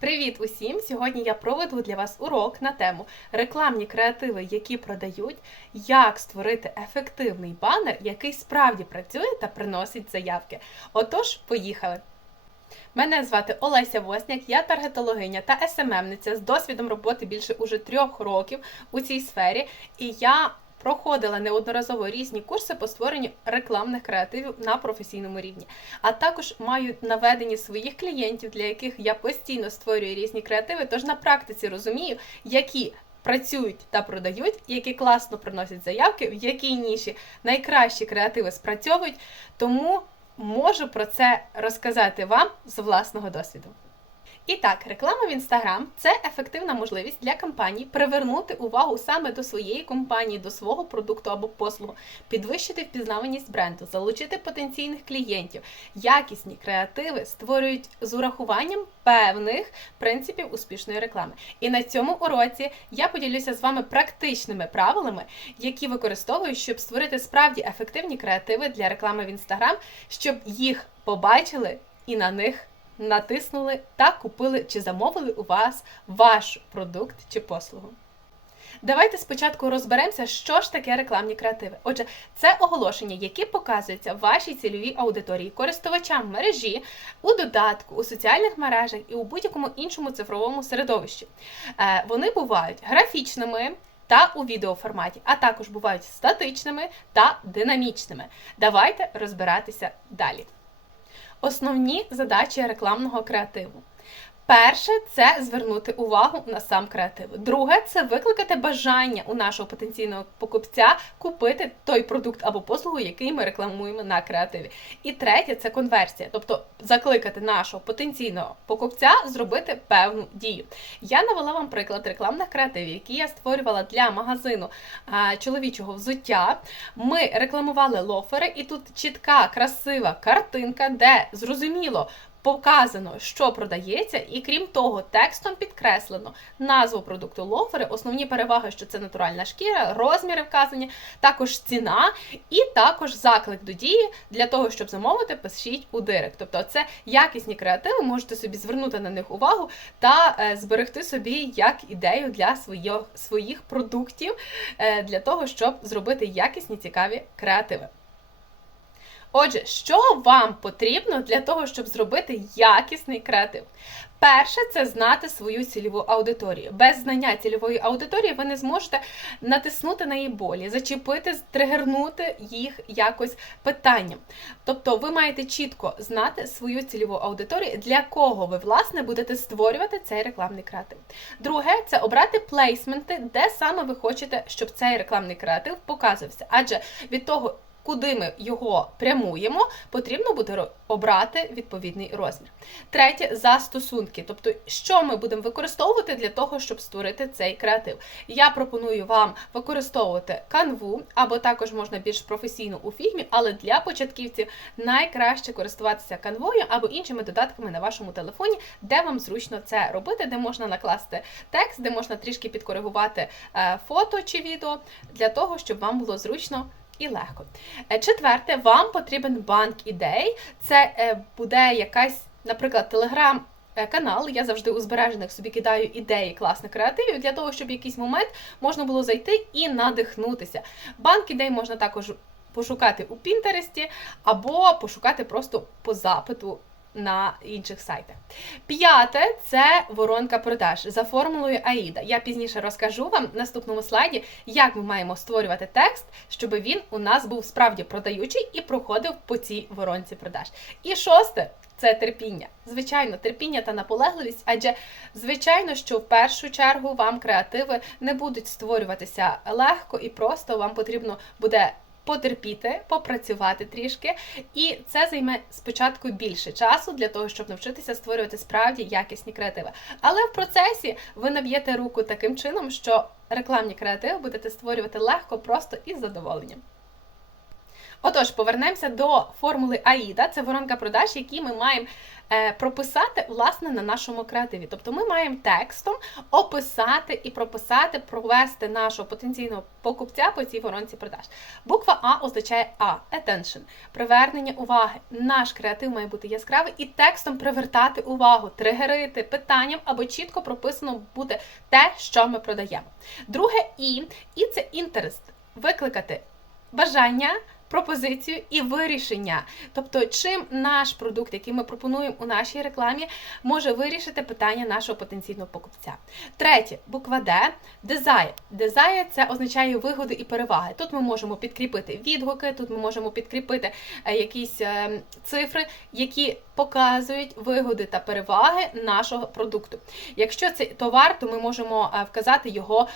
Привіт усім! Сьогодні я проведу для вас урок на тему рекламні креативи, які продають, як створити ефективний банер, який справді працює та приносить заявки. Отож, поїхали! Мене звати Олеся Восняк, я таргетологиня та СММниця з досвідом роботи більше уже трьох років у цій сфері, і я проходила неодноразово різні курси по створенню рекламних креативів на професійному рівні. А також маю наведені своїх клієнтів, для яких я постійно створюю різні креативи, тож на практиці розумію, які. Працюють та продають, які класно приносять заявки, в якій ніші найкращі креативи спрацьовують. Тому можу про це розказати вам з власного досвіду. І так, реклама в Інстаграм це ефективна можливість для компаній привернути увагу саме до своєї компанії, до свого продукту або послугу, підвищити впізнаваність бренду, залучити потенційних клієнтів. Якісні креативи створюють з урахуванням певних принципів успішної реклами. І на цьому уроці я поділюся з вами практичними правилами, які використовую, щоб створити справді ефективні креативи для реклами в Інстаграм, щоб їх побачили і на них натиснули та купили чи замовили у вас ваш продукт чи послугу. Давайте спочатку розберемося, що ж таке рекламні креативи. Отже, це оголошення, які показуються вашій цільовій аудиторії, користувачам мережі, у додатку, у соціальних мережах і у будь-якому іншому цифровому середовищі. Е, Вони бувають графічними. Та у відеоформаті, а також бувають статичними та динамічними. Давайте розбиратися далі. Основні задачі рекламного креативу. Перше це звернути увагу на сам креатив. Друге це викликати бажання у нашого потенційного покупця купити той продукт або послугу, який ми рекламуємо на креативі. І третє це конверсія, тобто закликати нашого потенційного покупця зробити певну дію. Я навела вам приклад рекламних креативів, які я створювала для магазину чоловічого взуття. Ми рекламували лофери, і тут чітка, красива картинка, де зрозуміло показано, що продається, і крім того, текстом підкреслено назву продукту лофери, основні переваги, що це натуральна шкіра, розміри вказані, також ціна, і також заклик до дії для того, щоб замовити, пишіть у директ. Тобто, це якісні креативи, можете собі звернути на них увагу та е, зберегти собі як ідею для своїх, своїх продуктів, е, для того, щоб зробити якісні цікаві креативи. Отже, що вам потрібно для того, щоб зробити якісний креатив? Перше, це знати свою цільову аудиторію. Без знання цільової аудиторії ви не зможете натиснути на її болі, зачепити, тригернути їх якось питанням. Тобто, ви маєте чітко знати свою цільову аудиторію, для кого ви, власне, будете створювати цей рекламний креатив. Друге, це обрати плейсменти, де саме ви хочете, щоб цей рекламний креатив показувався. Адже від того, куди ми його прямуємо, потрібно буде обрати відповідний розмір. Третє застосунки, тобто, що ми будемо використовувати для того, щоб створити цей креатив. Я пропоную вам використовувати канву, або також можна більш професійно у фігмі, але для початківців найкраще користуватися канвою або іншими додатками на вашому телефоні, де вам зручно це робити, де можна накласти текст, де можна трішки підкоригувати е, фото чи відео, для того, щоб вам було зручно і легко. Е, четверте, вам потрібен банк ідей. Це е, буде якась, наприклад, телеграм. Канал, я завжди у збережених собі кидаю ідеї класних креативів для того, щоб якийсь момент можна було зайти і надихнутися. Банк ідей можна також пошукати у Пінтересті або пошукати просто по запиту на інших сайтах. П'яте це воронка продаж за формулою Аїда. Я пізніше розкажу вам в наступному слайді, як ми маємо створювати текст, щоб він у нас був справді продаючий і проходив по цій воронці продаж. І шосте. Це терпіння. Звичайно, терпіння та наполегливість, адже звичайно, що в першу чергу вам креативи не будуть створюватися легко і просто вам потрібно буде потерпіти, попрацювати трішки, і це займе спочатку більше часу для того, щоб навчитися створювати справді якісні креативи. Але в процесі ви наб'єте руку таким чином, що рекламні креативи будете створювати легко, просто і з задоволенням. Отож, повернемося до формули Аїда. Це воронка продаж, які ми маємо прописати власне на нашому креативі. Тобто ми маємо текстом описати і прописати, провести нашого потенційного покупця по цій воронці продаж. Буква А означає А attention, привернення уваги. Наш креатив має бути яскравий і текстом привертати увагу, тригерити питанням або чітко прописано бути те, що ми продаємо. Друге І, і це інтерест, викликати бажання. Пропозицію і вирішення, тобто, чим наш продукт, який ми пропонуємо у нашій рекламі, може вирішити питання нашого потенційного покупця. Третє, буква Д Desire. Desire – це означає вигоди і переваги. Тут ми можемо підкріпити відгуки, тут ми можемо підкріпити е, якісь е, цифри, які показують вигоди та переваги нашого продукту. Якщо це товар, то ми можемо е, вказати його.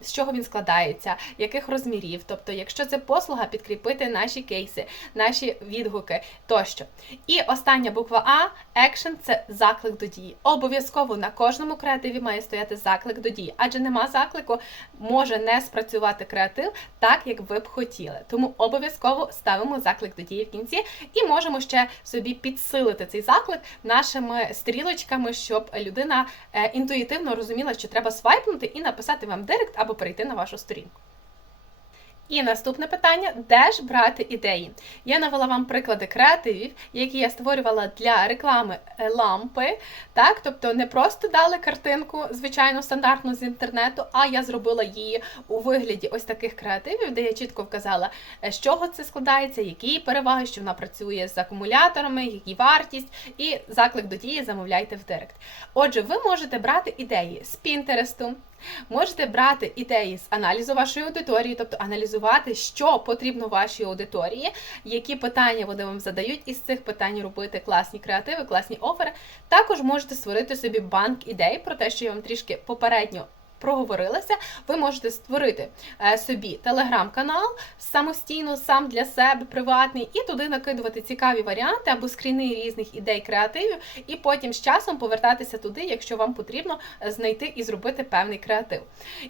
З чого він складається, яких розмірів, тобто, якщо це послуга, підкріпити наші кейси, наші відгуки тощо. І остання буква А Action – це заклик до дії. Обов'язково на кожному креативі має стояти заклик до дії, адже нема заклику, може не спрацювати креатив так, як ви б хотіли. Тому обов'язково ставимо заклик до дії в кінці і можемо ще собі підсилити цей заклик нашими стрілочками, щоб людина е, інтуїтивно розуміла, що треба свайпнути і написати вам директ або перейти на вашу сторінку. І наступне питання: де ж брати ідеї? Я навела вам приклади креативів, які я створювала для реклами е, лампи. Так, тобто не просто дали картинку, звичайно, стандартну з інтернету, а я зробила її у вигляді ось таких креативів, де я чітко вказала, е, з чого це складається, які переваги, що вона працює з акумуляторами, які вартість, і заклик до дії замовляйте в директ. Отже, ви можете брати ідеї з Пінтересту. Можете брати ідеї з аналізу вашої аудиторії, тобто аналізувати, що потрібно вашій аудиторії, які питання вони вам задають, і з цих питань робити класні креативи, класні офери. Також можете створити собі банк ідей про те, що я вам трішки попередньо. Проговорилася, ви можете створити е, собі телеграм-канал самостійно, сам для себе, приватний, і туди накидувати цікаві варіанти або скріни різних ідей, креативів, і потім з часом повертатися туди, якщо вам потрібно е, знайти і зробити певний креатив.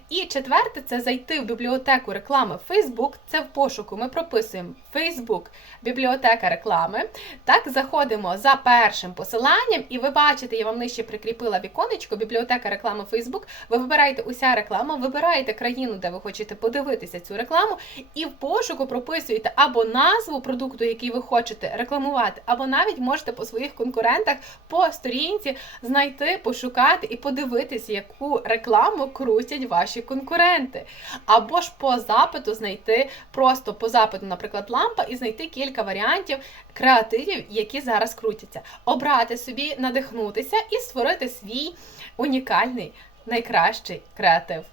І четверте, це зайти в бібліотеку реклами Facebook. Це в пошуку. Ми прописуємо Facebook, бібліотека реклами. Так, заходимо за першим посиланням, і ви бачите, я вам нижче прикріпила віконечко, бібліотека реклами Facebook. Ви вибираєте уся реклама, вибираєте країну, де ви хочете подивитися цю рекламу, і в пошуку прописуєте або назву продукту, який ви хочете рекламувати, або навіть можете по своїх конкурентах по сторінці знайти, пошукати і подивитися, яку рекламу крутять ваші конкуренти. Або ж по запиту знайти просто по запиту, наприклад, лампа, і знайти кілька варіантів креативів, які зараз крутяться. Обрати собі, надихнутися і створити свій унікальний найкращий креатив.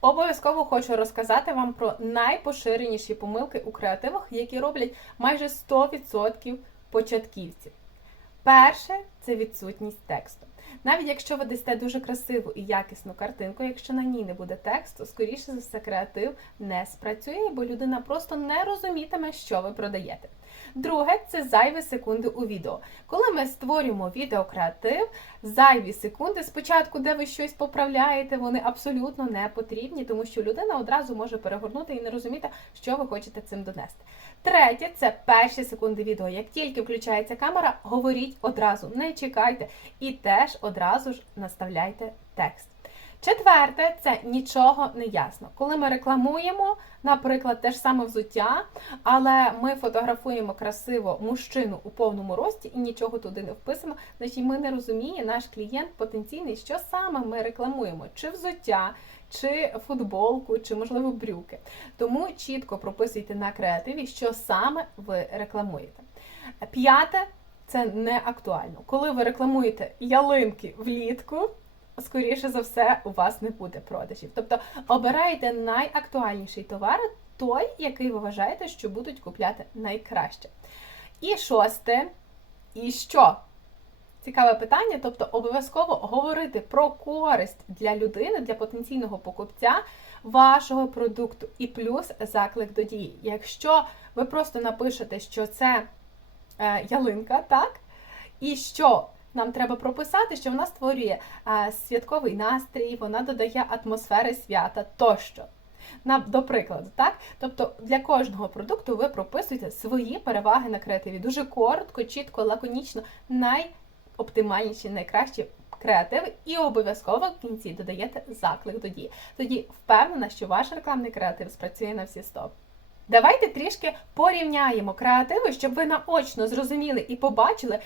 Обов'язково хочу розказати вам про найпоширеніші помилки у креативах, які роблять майже 100% початківців. Перше це відсутність тексту. Навіть якщо ви дасте дуже красиву і якісну картинку, якщо на ній не буде тексту, скоріше за все, креатив не спрацює, бо людина просто не розумітиме, що ви продаєте. Друге це зайві секунди у відео. Коли ми створюємо відеокреатив, зайві секунди спочатку, де ви щось поправляєте, вони абсолютно не потрібні, тому що людина одразу може перегорнути і не розуміти, що ви хочете цим донести. Третє це перші секунди відео. Як тільки включається камера, говоріть одразу, не чекайте і теж одразу ж наставляйте текст. Четверте, це нічого не ясно. Коли ми рекламуємо, наприклад, те ж саме взуття, але ми фотографуємо красиво мужчину у повному рості і нічого туди не вписуємо, значить ми не розуміє наш клієнт потенційний, що саме ми рекламуємо, чи взуття, чи футболку, чи, можливо, брюки. Тому чітко прописуйте на креативі, що саме ви рекламуєте. П'яте це не актуально. Коли ви рекламуєте ялинки влітку, скоріше за все, у вас не буде продажів. Тобто обирайте найактуальніший товар, той, який ви вважаєте, що будуть купляти найкраще. І шосте, і що? Цікаве питання, тобто обов'язково говорити про користь для людини, для потенційного покупця вашого продукту, і плюс заклик до дії. Якщо ви просто напишете, що це е, ялинка, так? І що нам треба прописати, що вона створює е, святковий настрій, вона додає атмосфери свята тощо. На, до прикладу, так? Тобто для кожного продукту ви прописуєте свої переваги на креативі. Дуже коротко, чітко, лаконічно, най найоптимальніші, найкращі креативи, і обов'язково в кінці додаєте заклик до дії. Тоді впевнена, що ваш рекламний креатив спрацює на всі 100. Давайте трішки порівняємо креативи, щоб ви наочно зрозуміли і побачили,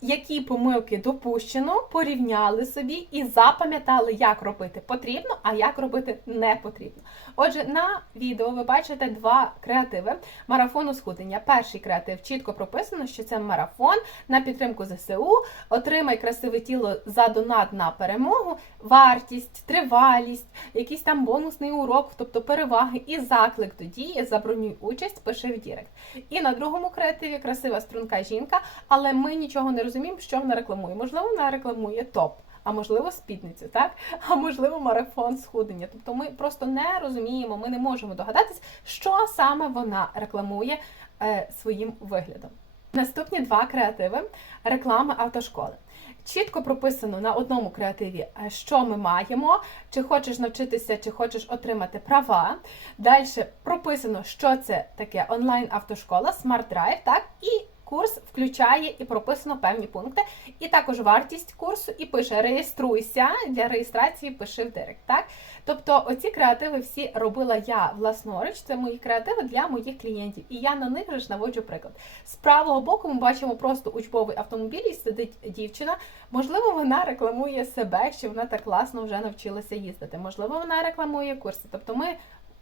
які помилки допущено, порівняли собі і запам'ятали, як робити потрібно, а як робити не потрібно. Отже, на відео ви бачите два креативи марафону схудення. Перший креатив чітко прописано, що це марафон на підтримку ЗСУ. Отримай красиве тіло за донат на перемогу, вартість, тривалість, якийсь там бонусний урок, тобто переваги і заклик до дії, забронюй участь, пиши в Дірект. І на другому креативі красива струнка жінка, але ми нічого не розуміємо, що вона рекламує. Можливо, вона рекламує топ. А можливо, спідницю, так? А можливо, марафон схудення. Тобто ми просто не розуміємо, ми не можемо догадатись, що саме вона рекламує е, своїм виглядом. Наступні два креативи реклами автошколи. Чітко прописано на одному креативі, е, що ми маємо, чи хочеш навчитися, чи хочеш отримати права. Далі прописано, що це таке онлайн автошкола, Drive, так, і курс включає і прописано певні пункти. І також вартість курсу, і пише реєструйся для реєстрації, пиши в директ. Так? Тобто оці креативи всі робила я власноруч, це мої креативи для моїх клієнтів. І я на них ж наводжу приклад. З правого боку ми бачимо просто учбовий автомобіль, і сидить дівчина. Можливо, вона рекламує себе, що вона так класно вже навчилася їздити. Можливо, вона рекламує курси. Тобто ми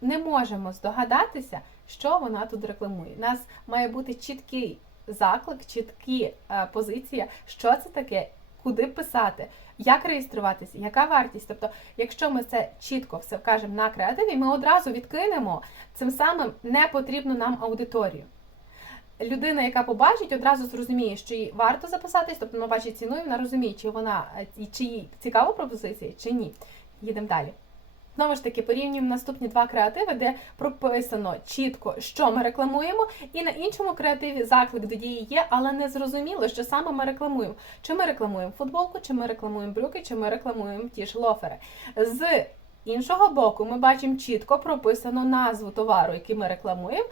не можемо здогадатися, що вона тут рекламує. У нас має бути чіткий заклик, чіткі е, позиція, що це таке, куди писати, як реєструватися, яка вартість. Тобто, якщо ми це чітко все вкажемо на креативі, ми одразу відкинемо, цим самим не потрібно нам аудиторію. Людина, яка побачить, одразу зрозуміє, що їй варто записатись, тобто вона бачить ціну і вона розуміє, чи вона е, чи їй цікава пропозиція, чи ні. Їдемо далі. Знову ж таки, порівнюємо наступні два креативи, де прописано чітко, що ми рекламуємо, і на іншому креативі заклик до дії є, але не зрозуміло, що саме ми рекламуємо. Чи ми рекламуємо футболку, чи ми рекламуємо брюки, чи ми рекламуємо ті ж лофери. З іншого боку, ми бачимо чітко прописано назву товару, який ми рекламуємо.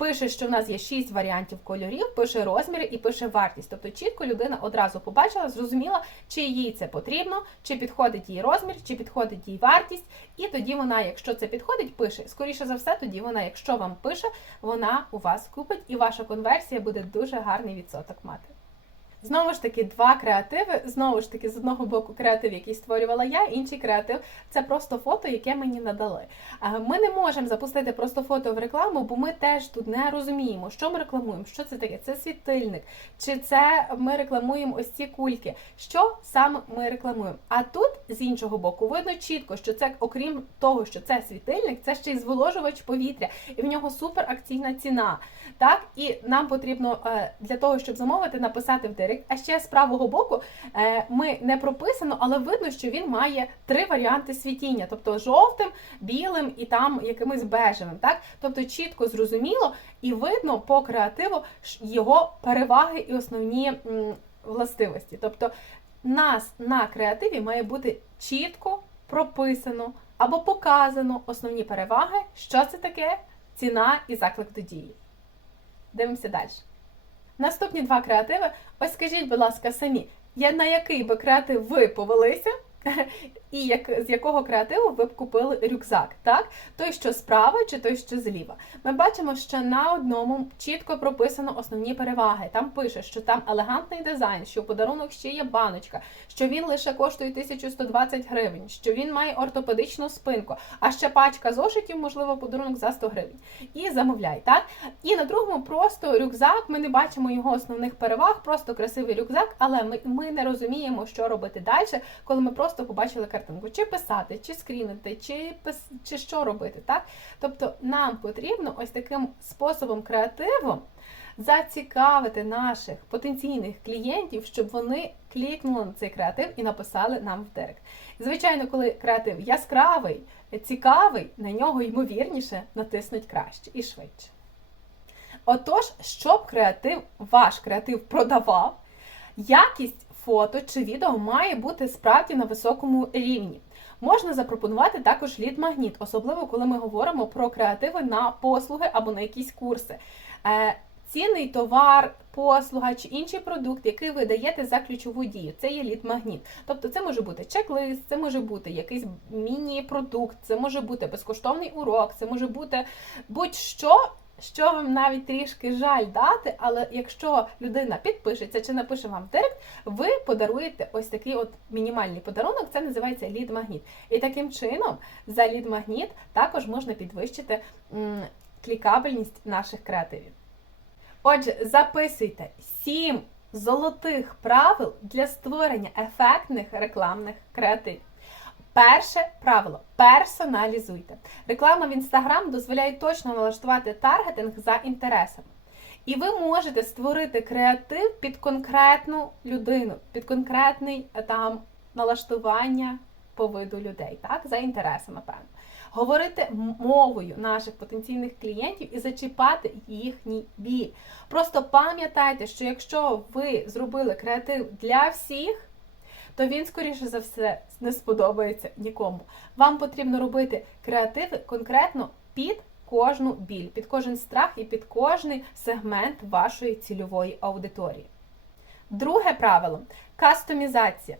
Пише, що в нас є 6 варіантів кольорів, пише розміри і пише вартість. Тобто чітко людина одразу побачила, зрозуміла, чи їй це потрібно, чи підходить їй розмір, чи підходить їй вартість. І тоді вона, якщо це підходить, пише. Скоріше за все, тоді вона, якщо вам пише, вона у вас купить, і ваша конверсія буде дуже гарний відсоток мати. Знову ж таки, два креативи. Знову ж таки, з одного боку, креатив, який створювала я, інший креатив це просто фото, яке мені надали. Ми не можемо запустити просто фото в рекламу, бо ми теж тут не розуміємо, що ми рекламуємо, що це таке. Це світильник, чи це ми рекламуємо ось ці кульки. Що саме ми рекламуємо? А тут з іншого боку видно чітко, що це, окрім того, що це світильник, це ще й зволожувач повітря, і в нього суперакційна ціна. Так, і нам потрібно е, для того, щоб замовити, написати в директ. А ще з правого боку е, ми не прописано, але видно, що він має три варіанти світіння, тобто жовтим, білим і там якимось бежевим. Так, тобто чітко зрозуміло і видно по креативу його переваги і основні властивості. Тобто, нас на креативі має бути чітко прописано або показано основні переваги, що це таке, ціна і заклик до дії. Дивимося далі. Наступні два креативи. Ось скажіть, будь ласка, самі, на який би креатив ви повелися? І як, з якого креативу ви б купили рюкзак, так? Той, що справа, чи той, що зліва. Ми бачимо, що на одному чітко прописано основні переваги. Там пише, що там елегантний дизайн, що подарунок ще є баночка, що він лише коштує 1120 гривень, що він має ортопедичну спинку, а ще пачка зошитів, можливо, подарунок за 100 гривень. І замовляй, так? І на другому просто рюкзак, ми не бачимо його основних переваг, просто красивий рюкзак, але ми, ми не розуміємо, що робити далі, коли ми просто побачили картинку картинку, чи писати, чи скрінити, чи чи що робити. так? Тобто нам потрібно ось таким способом креативом зацікавити наших потенційних клієнтів, щоб вони клікнули на цей креатив і написали нам в директ. Звичайно, коли креатив яскравий, цікавий, на нього ймовірніше натиснуть краще і швидше. Отож, щоб креатив, ваш креатив продавав, якість фото чи відео має бути справді на високому рівні. Можна запропонувати також лід-магніт, особливо коли ми говоримо про креативи на послуги або на якісь курси. Е, цінний товар, послуга чи інший продукт, який ви даєте за ключову дію. Це є лід-магніт. Тобто це може бути чек-лист, це може бути якийсь міні-продукт, це може бути безкоштовний урок, це може бути будь-що. Що вам навіть трішки жаль дати, але якщо людина підпишеться чи напише вам директ, ви подаруєте ось такий от мінімальний подарунок, це називається лід-магніт. І таким чином за лід-магніт також можна підвищити клікабельність наших креативів. Отже, записуйте 7 золотих правил для створення ефектних рекламних креативів. Перше правило персоналізуйте. Реклама в Інстаграм дозволяє точно налаштувати таргетинг за інтересами. І ви можете створити креатив під конкретну людину, під конкретний е, там налаштування по виду людей, так, за інтересами, певно. Говорити мовою наших потенційних клієнтів і зачіпати їхній біль. Просто пам'ятайте, що якщо ви зробили креатив для всіх, то він, скоріше за все, не сподобається нікому. Вам потрібно робити креативи конкретно під кожну біль, під кожен страх і під кожний сегмент вашої цільової аудиторії. Друге правило кастомізація.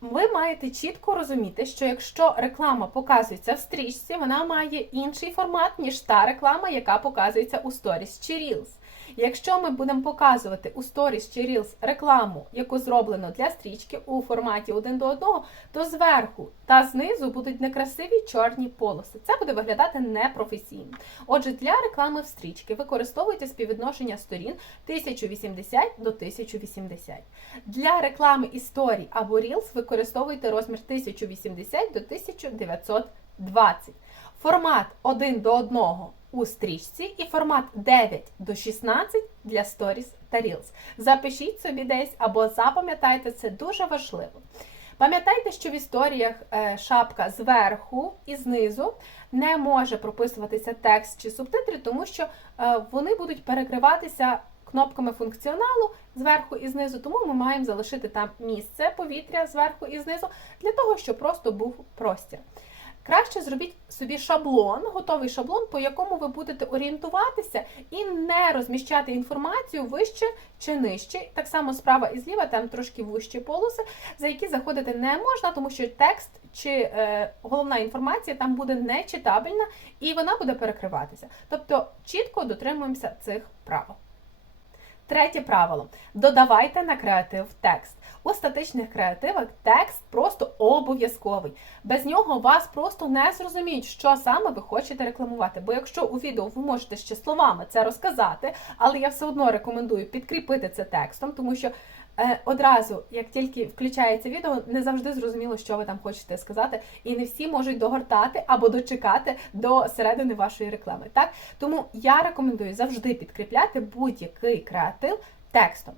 Ви маєте чітко розуміти, що якщо реклама показується в стрічці, вона має інший формат, ніж та реклама, яка показується у Stories чи Reels. Якщо ми будемо показувати у Stories чи Reels рекламу, яку зроблено для стрічки у форматі один до одного, то зверху та знизу будуть некрасиві чорні полоси. Це буде виглядати непрофесійно. Отже, для реклами в стрічки використовуйте співвідношення сторін 1080 до 1080. Для реклами історій або Reels використовуйте розмір 1080 до 1920. Формат 1 до 1 у стрічці і формат 9 до 16 для Stories та Reels. Запишіть собі десь або запам'ятайте, це дуже важливо. Пам'ятайте, що в історіях е, шапка зверху і знизу не може прописуватися текст чи субтитри, тому що е, вони будуть перекриватися кнопками функціоналу зверху і знизу, тому ми маємо залишити там місце повітря зверху і знизу, для того, щоб просто був простір. Краще зробіть собі шаблон, готовий шаблон, по якому ви будете орієнтуватися і не розміщати інформацію вище чи нижче. Так само справа і зліва, там трошки вущі полоси, за які заходити не можна, тому що текст чи е, головна інформація там буде нечитабельна і вона буде перекриватися. Тобто чітко дотримуємося цих правил. Третє правило: додавайте на креатив текст. У статичних креативах текст просто обов'язковий. Без нього вас просто не зрозуміють, що саме ви хочете рекламувати. Бо якщо у відео ви можете ще словами це розказати, але я все одно рекомендую підкріпити це текстом, тому що одразу, як тільки включається відео, не завжди зрозуміло, що ви там хочете сказати, і не всі можуть догортати або дочекати до середини вашої реклами. Так тому я рекомендую завжди підкріпляти будь-який креатив текстом.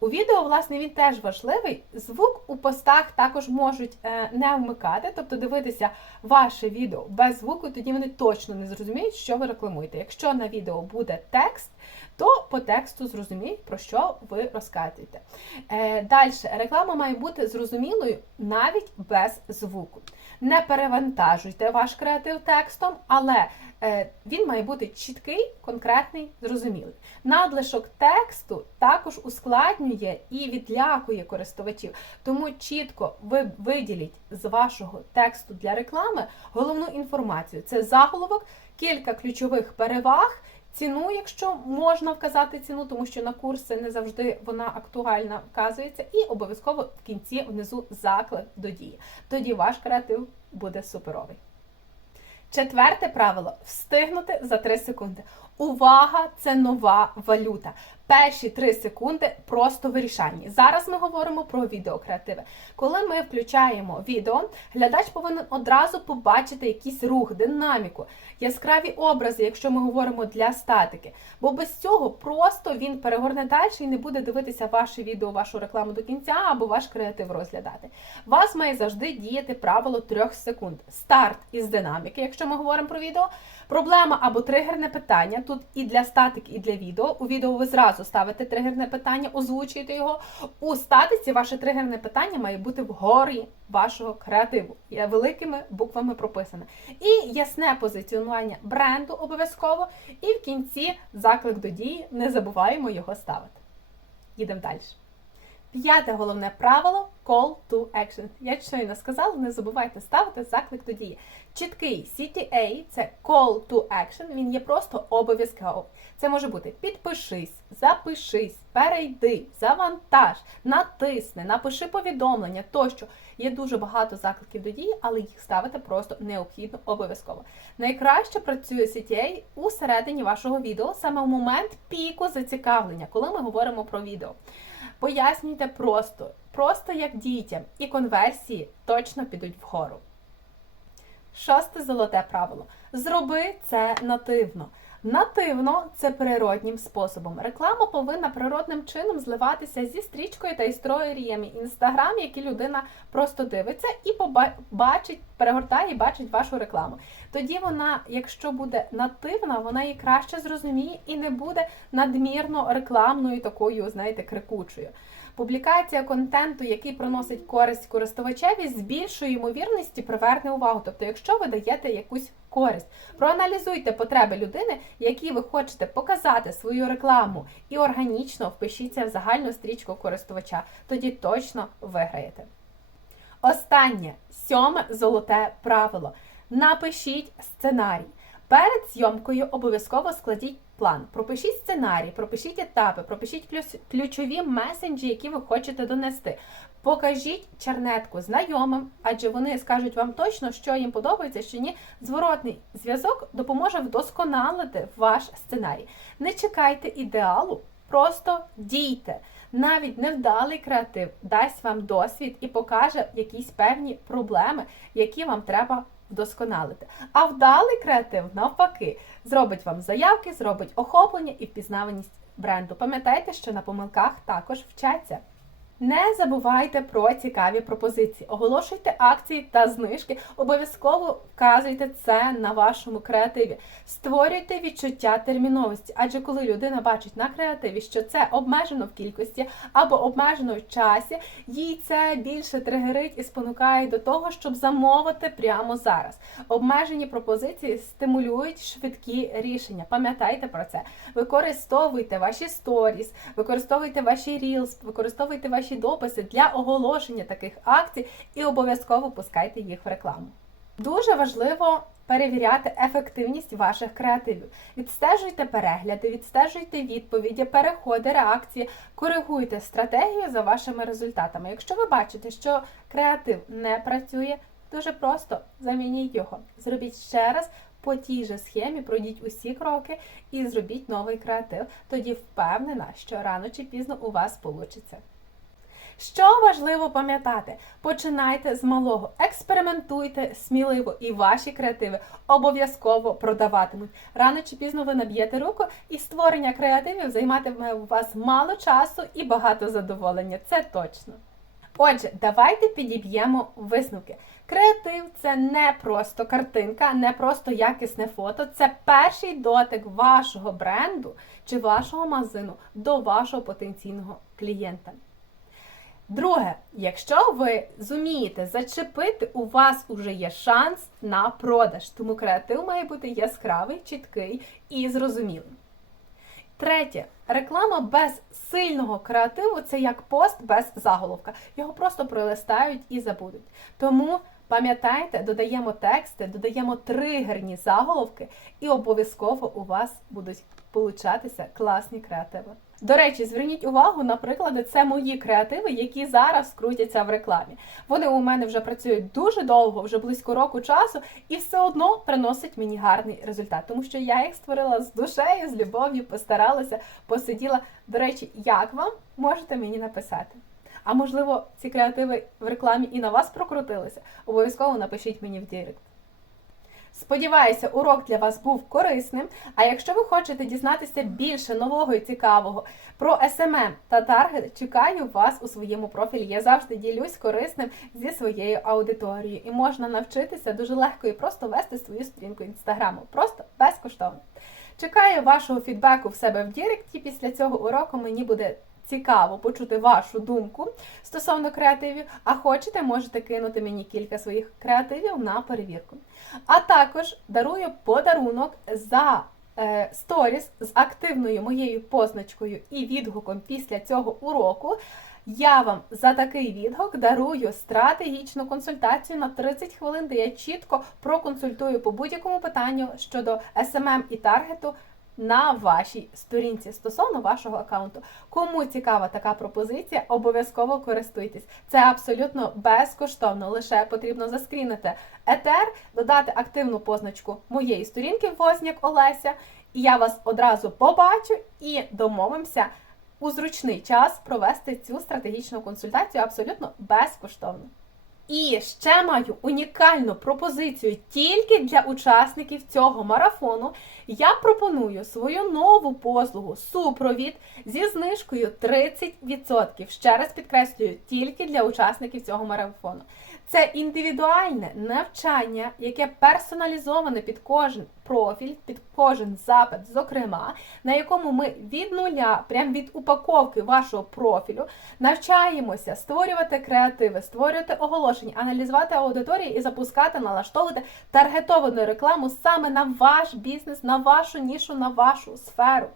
У відео, власне, він теж важливий. Звук у постах також можуть е, не вмикати, тобто дивитися ваше відео без звуку, тоді вони точно не зрозуміють, що ви рекламуєте. Якщо на відео буде текст, то по тексту зрозуміють, про що ви розказуєте. Е, Далі, реклама має бути зрозумілою навіть без звуку. Не перевантажуйте ваш креатив текстом, але е, він має бути чіткий, конкретний, зрозумілий. Надлишок тексту також ускладнює і відлякує користувачів, тому чітко ви виділіть з вашого тексту для реклами головну інформацію. Це заголовок, кілька ключових переваг. Ціну, якщо можна вказати ціну, тому що на курси не завжди вона актуальна вказується, і обов'язково в кінці внизу заклик до дії. Тоді ваш креатив буде суперовий. Четверте правило встигнути за 3 секунди. Увага! Це нова валюта. Перші 3 секунди просто вирішальні. Зараз ми говоримо про відеокреативи. Коли ми включаємо відео, глядач повинен одразу побачити якийсь рух, динаміку, яскраві образи, якщо ми говоримо для статики. Бо без цього просто він перегорне далі і не буде дивитися ваше відео, вашу рекламу до кінця або ваш креатив розглядати. Вас має завжди діяти правило 3 секунд. Старт із динаміки, якщо ми говоримо про відео. Проблема або тригерне питання тут і для статики, і для відео. У відео ви зразу одразу ставите тригерне питання, озвучуєте його. У статиці ваше тригерне питання має бути вгорі вашого креативу. Є великими буквами прописане. І ясне позиціонування бренду обов'язково. І в кінці заклик до дії. Не забуваємо його ставити. Їдемо далі. П'яте головне правило call to action. Я щойно сказала, не забувайте ставити заклик до дії. Чіткий CTA це call to action, він є просто обов'язковий. Це може бути підпишись, запишись, перейди, завантаж, натисни, напиши повідомлення тощо. Є дуже багато закликів до дії, але їх ставити просто необхідно обов'язково. Найкраще працює CTA у середині вашого відео, саме в момент піку зацікавлення, коли ми говоримо про відео. Пояснюйте просто, просто як дітям, і конверсії точно підуть вгору. Шосте золоте правило. Зроби це нативно. Нативно це природнім способом. Реклама повинна природним чином зливатися зі стрічкою та історіями інстаграм, які людина просто дивиться і побачить, перегортає і бачить вашу рекламу. Тоді вона, якщо буде нативна, вона її краще зрозуміє і не буде надмірно рекламною такою, знаєте, крикучою. Публікація контенту, який приносить користь користувачеві, з більшою ймовірністю приверне увагу. Тобто, якщо ви даєте якусь користь, проаналізуйте потреби людини, які ви хочете показати свою рекламу, і органічно впишіться в загальну стрічку користувача. Тоді точно виграєте. Останнє сьоме золоте правило. Напишіть сценарій. Перед зйомкою обов'язково складіть план. Пропишіть сценарій, пропишіть етапи, пропишіть ключові месенджі, які ви хочете донести. Покажіть чернетку знайомим, адже вони скажуть вам точно, що їм подобається, що ні. Зворотний зв'язок допоможе вдосконалити ваш сценарій. Не чекайте ідеалу, просто дійте. Навіть невдалий креатив дасть вам досвід і покаже якісь певні проблеми, які вам треба вдосконалити. А вдалий креатив, навпаки, зробить вам заявки, зробить охоплення і впізнаваність бренду. Пам'ятайте, що на помилках також вчаться. Не забувайте про цікаві пропозиції. Оголошуйте акції та знижки. Обов'язково вказуйте це на вашому креативі. Створюйте відчуття терміновості, адже коли людина бачить на креативі, що це обмежено в кількості або обмежено в часі, їй це більше тригерить і спонукає до того, щоб замовити прямо зараз. Обмежені пропозиції стимулюють швидкі рішення. Пам'ятайте про це. Використовуйте ваші сторіс, використовуйте ваші рілс, використовуйте ваші ваші дописи для оголошення таких акцій і обов'язково пускайте їх в рекламу. Дуже важливо перевіряти ефективність ваших креативів. Відстежуйте перегляди, відстежуйте відповіді, переходи, реакції, коригуйте стратегію за вашими результатами. Якщо ви бачите, що креатив не працює, дуже просто замініть його. Зробіть ще раз. По тій же схемі пройдіть усі кроки і зробіть новий креатив. Тоді впевнена, що рано чи пізно у вас вийде. Що важливо пам'ятати? Починайте з малого, експериментуйте сміливо, і ваші креативи обов'язково продаватимуть. Рано чи пізно ви наб'єте руку, і створення креативів займатиме у вас мало часу і багато задоволення. Це точно. Отже, давайте підіб'ємо висновки. Креатив це не просто картинка, не просто якісне фото, це перший дотик вашого бренду чи вашого магазину до вашого потенційного клієнта. Друге, якщо ви зумієте зачепити, у вас уже є шанс на продаж, тому креатив має бути яскравий, чіткий і зрозумілий. Третє, реклама без сильного креативу це як пост без заголовка. Його просто пролистають і забудуть. Тому пам'ятайте, додаємо тексти, додаємо тригерні заголовки, і обов'язково у вас будуть получатися класні креативи. До речі, зверніть увагу, наприклад, це мої креативи, які зараз крутяться в рекламі. Вони у мене вже працюють дуже довго, вже близько року часу, і все одно приносять мені гарний результат, тому що я їх створила з душею, з любов'ю, постаралася, посиділа. До речі, як вам можете мені написати? А можливо, ці креативи в рекламі і на вас прокрутилися? Обов'язково напишіть мені в Директ. Сподіваюся, урок для вас був корисним. А якщо ви хочете дізнатися більше нового і цікавого про SMM та таргет, чекаю вас у своєму профілі. Я завжди ділюсь корисним зі своєю аудиторією. І можна навчитися дуже легко і просто вести свою сторінку інстаграму. Просто безкоштовно. Чекаю вашого фідбеку в себе в Діректі. Після цього уроку мені буде цікаво почути вашу думку стосовно креативів. А хочете, можете кинути мені кілька своїх креативів на перевірку. А також дарую подарунок за е, сторіс з активною моєю позначкою і відгуком після цього уроку. Я вам за такий відгук дарую стратегічну консультацію на 30 хвилин, де я чітко проконсультую по будь-якому питанню щодо SMM і таргету на вашій сторінці стосовно вашого аккаунту. Кому цікава така пропозиція, обов'язково користуйтесь. Це абсолютно безкоштовно. Лише потрібно заскрінити етер, додати активну позначку моєї сторінки Возняк Олеся, і я вас одразу побачу і домовимося у зручний час провести цю стратегічну консультацію абсолютно безкоштовно. І ще маю унікальну пропозицію тільки для учасників цього марафону. Я пропоную свою нову послугу супровід зі знижкою 30%. Ще раз підкреслюю, тільки для учасників цього марафону. Це індивідуальне навчання, яке персоналізоване під кожен профіль, під кожен запит, зокрема, на якому ми від нуля, прямо від упаковки вашого профілю, навчаємося створювати креативи, створювати оголошення, аналізувати аудиторії і запускати, налаштовувати таргетовану рекламу саме на ваш бізнес, на вашу нішу, на вашу сферу.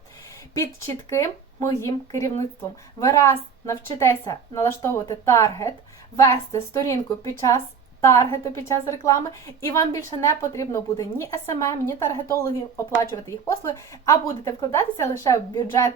Під чітким моїм керівництвом. Ви раз навчитеся налаштовувати таргет, вести сторінку під час таргету, під час реклами, і вам більше не потрібно буде ні SMM, ні таргетологів оплачувати їх послуги, а будете вкладатися лише в бюджет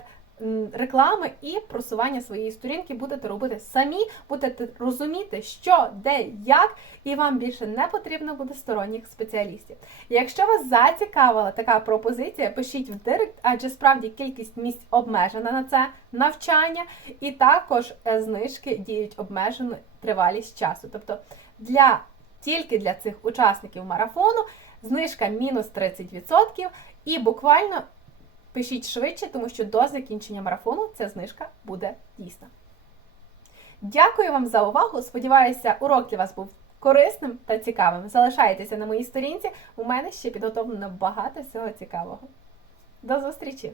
реклами і просування своєї сторінки будете робити самі, будете розуміти, що, де, як, і вам більше не потрібно буде сторонніх спеціалістів. Якщо вас зацікавила така пропозиція, пишіть в директ, адже справді кількість місць обмежена на це навчання, і також е, знижки діють обмежену тривалість часу. Тобто для тільки для цих учасників марафону знижка мінус 30%, і буквально пишіть швидше, тому що до закінчення марафону ця знижка буде дійсна. Дякую вам за увагу. Сподіваюся, урок для вас був корисним та цікавим. Залишайтеся на моїй сторінці. У мене ще підготовлено багато всього цікавого. До зустрічі!